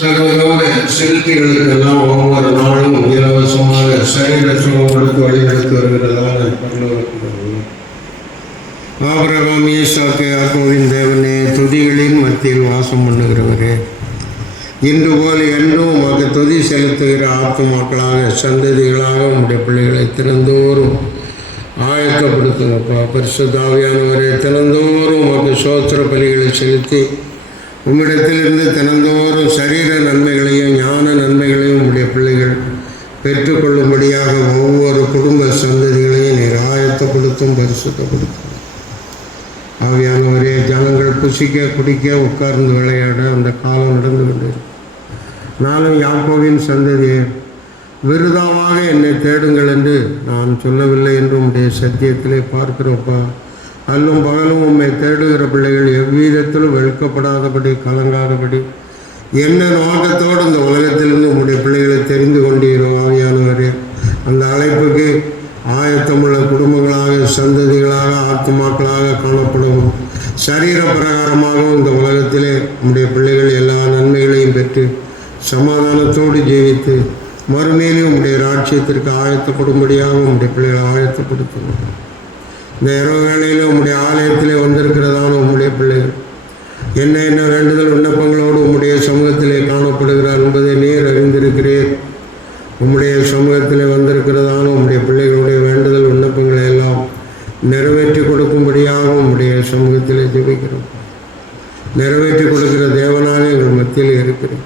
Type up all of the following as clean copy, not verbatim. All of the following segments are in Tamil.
சகோதர சிறுத்தைகளுக்கெல்லாம் ஒவ்வொரு நாளும் இலவசமாக சரீர சுகங்களுக்கு வழிநடத்தி வருகிறதான ஆபிரகாம் ஈசாக்கு யாக்கோபின் தேவனே, துதிகளின் மத்தியில் வாசம் பண்ணுகிறவரே, இன்று போல் என்றும் உமக்கு துதி செலுத்துகிற ஆத்துமாக்களாக சந்ததிகளாக உம்முடைய பிள்ளைகளை தினந்தோறும் ஆயத்தப்படுத்துங்கப்பா. பரிசுத்த ஆவியானவரே, தினந்தோறும் உமக்கு சோத்திர பலிகளை செலுத்தி உம்மிடத்திலிருந்து தினந்தோறும் சரீர நன்மைகளையும் ஞான நன்மைகளையும் உம்முடைய பிள்ளைகள் பெற்றுக்கொள்ளும்படியாக ஒவ்வொரு குடும்ப சந்ததிகளையும் நீர் ஆயத்தப்படுத்தும், பரிசுத்தப்படுத்தும். ஆவியானவரே, ஜனங்கள் புசிக்க குடிக்க உட்கார்ந்து விளையாட அந்த காலம் நடந்து கொண்டிருக்கும். நானும் யாக்கோவின் சந்ததியை விருதாவாக என்னை தேடுங்கள் என்று நான் சொல்லவில்லை என்று உம்முடைய சத்தியத்திலே பார்க்கிறோப்பா. அல்லும் பகலும் உம்மை தேடுகிற பிள்ளைகள் எவ்விதத்திலும் வெட்கப்படாதபடி கலங்காதபடி என்ன நோக்கத்தோடு இந்த உலகத்திலிருந்து உம்முடைய பிள்ளைகளை தெரிந்து கொண்டீரோ ஆவியானவரே, அந்த அழைப்புக்கு ஆயத்தமுள்ள குடும்பங்களாக சந்ததிகளாக ஆத்துமாக்களாக காணப்படவும் சரீர பிரகாரமாகவும் இந்த உலகத்திலே உம்முடைய பிள்ளைகள் எல்லா நன்மைகளையும் பெற்று சமாதானத்தோடு ஜீவித்து மறுமையிலும் உம்முடைய ராட்சியத்திற்கு ஆயத்தப்படும்படியாக உம்முடைய பிள்ளைகளை ஆயத்தப்படுத்தணும். இந்த இரவு வேளையில் உம்முடைய ஆலயத்திலே வந்திருக்கிறதான உம்முடைய பிள்ளைகள் என்ன என்ன வேண்டுதல் விண்ணப்பங்களோடு உம்முடைய சமூகத்திலே காணப்படுகிறார் என்பதை நீர் அறிந்திருக்கிறீர். உம்முடைய சமூகத்திலே வந்திருக்கிறதான உம்முடைய பிள்ளைகளுடைய வேண்டுதல் விண்ணப்பங்களை எல்லாம் நிறைவேற்றி கொடுக்கும்படியாக உம்முடைய சமூகத்திலே ஜெபிக்கிறோம். நிறைவேற்றி கொடுக்கிற தேவனாக எங்கள் மத்தியில் இருக்கிறோம்.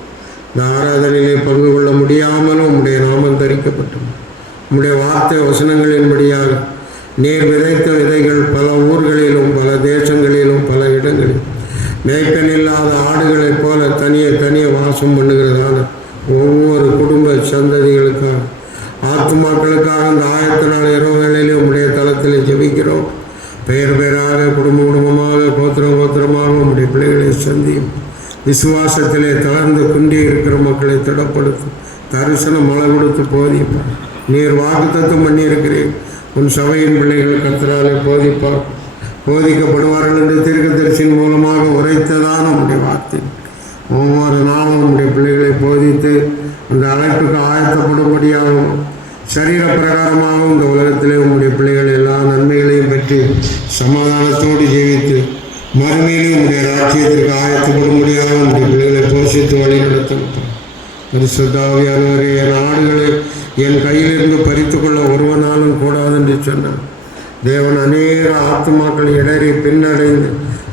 இந்த ஆராதனையிலே பங்கு கொள்ள முடியாமலும் உம்முடைய நாமம் தரிக்கப்பட்டது. உம்முடைய வார்த்தை வசனங்களின்படியாக நீர் விதைத்த விதைகள் பல ஊர்களிலும் பல தேசங்களிலும் பல இடங்களிலும் மேய்ப்பன் இல்லாத ஆடுகளைப் போல தனியே வாசம் பண்ணுகிறதான ஒவ்வொரு குடும்ப சந்ததிகளுக்காக ஆத்துமாக்களுக்காக இந்த ஆயத்த நாள் இரவு வேளையிலே உம்முடைய தளத்தில் ஜெபிக்கிறோம். பெயர் பெயராக குடும்பமாக கோத்திரமாக உம்முடைய பிள்ளைகளை சந்தியும். விசுவாசத்திலே தளர்ந்து குண்டி இருக்கிற மக்களை திடப்படுத்தும். தரிசனம் மழை கொடுத்து போதியும். நீர் வாக்குத்தத்தம் பண்ணியிருக்கிறீர். உன் சபையின் பிள்ளைகள் கர்த்தராலே போதிக்கப்படுவார்கள் என்று தீர்க்கதரிசியின் மூலமாக உரைத்ததான உம்முடைய வார்த்தை ஒவ்வொரு நாளும் உம்முடைய பிள்ளைகளை போதித்து அந்த அழைப்புக்கு ஆயத்தப்படும்படியாகவும் சரீர பிரகாரமாகவும் இந்த உலகத்திலே உம்முடைய பிள்ளைகள் எல்லா நன்மைகளையும் பெற்று சமாதானத்தோடு ஜீவித்து மறுமையிலும் உம்முடைய ராஜ்யத்திற்கு ஆயத்தப்படும்படியாக உம்முடைய பிள்ளைகளை போஷித்து வழி நடத்தும். பரிசுத்த ஆவியானவரே, என் ஆடுகளை என் கையிலிருந்து பறித்து கொள்ள ஒருவனாலும் கூடாது என்று சொன்னார். தேவன் அநேக ஆத்துமாக்கள் இடறி பின்னடைந்து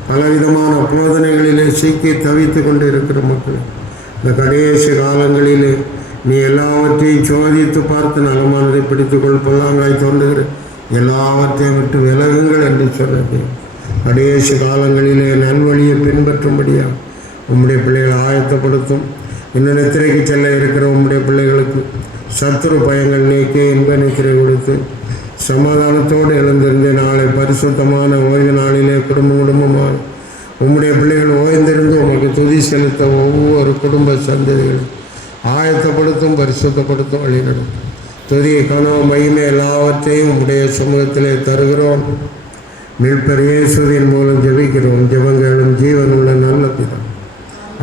பலவிதமான போதனைகளிலே சிக்கி தவித்து கொண்டு இருக்கிற மக்கள் இந்த கடைசி காலங்களிலே நீ எல்லாவற்றையும் சோதித்து பார்த்து நலமானதை பிடித்துக்கொள், பொல்லாங்காய் தோன்றுகிற எல்லாவற்றையும் விட்டு விலகுங்கள் என்று சொன்னது. கடைசி காலங்களிலே நல்வழியை பின்பற்றும்படியாக உம்முடைய பிள்ளைகளை ஆயத்தப்படுத்தும். இன்னும் நித்திரைக்கு செல்ல இருக்கிற உம்முடைய பிள்ளைகளுக்கு சத்துரு பயங்கள் நீக்கி இன்ப நித்திரை கொடுத்து சமாதானத்தோடு எழுந்திருந்து நாளை பரிசுத்தமான ஓய்வு நாளிலே குடும்பமாக உம்முடைய பிள்ளைகள் ஓய்ந்திருந்து உமக்கு துதி செலுத்த ஒவ்வொரு குடும்ப சந்ததிகளும் ஆயத்தப்படுத்தும், பரிசுத்தப்படுத்தும், வழிநடத்தும். துதியை கனவு மகிமை எல்லாவற்றையும் உம்முடைய சமூகத்திலே தருகிறோம். மீட்பர் இயேசுவின் மூலம் ஜெபிக்கிறோம். ஜெபங்களும் ஜீவனுள்ள நல்ல பிதா,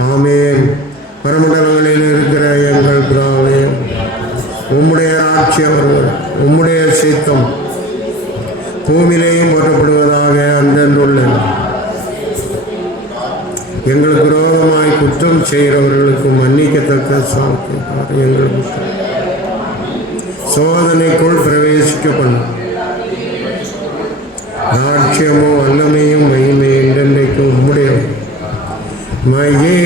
ஆமென். பரமண்டலங்களில் இருக்கிற எங்கள் பிதாவே, உம்முடைய ராட்சியம் வருவது, உம்முடைய சித்தம் பூமியிலேயும் போற்றப்படுவதாக. அன்றென்றுள்ள எங்களுக்கு விரோதமாய் குற்றம் செய்கிறவர்களுக்கு மன்னிக்கத்தக்க சாந்தி எங்களுக்கு சோதனைக்குள் பிரவேசிக்க பண்ணும். ராட்சியமோ வல்லமையும் மகிமை என்றென்றைக்கும் உம்முடைய மகே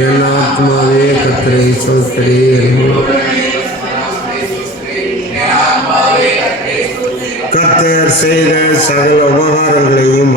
என் ஆத்மாவே கர்த்தரை ஸ்தோத்திரி. கர்த்தர் செய்த சகல உபகாரங்களையும்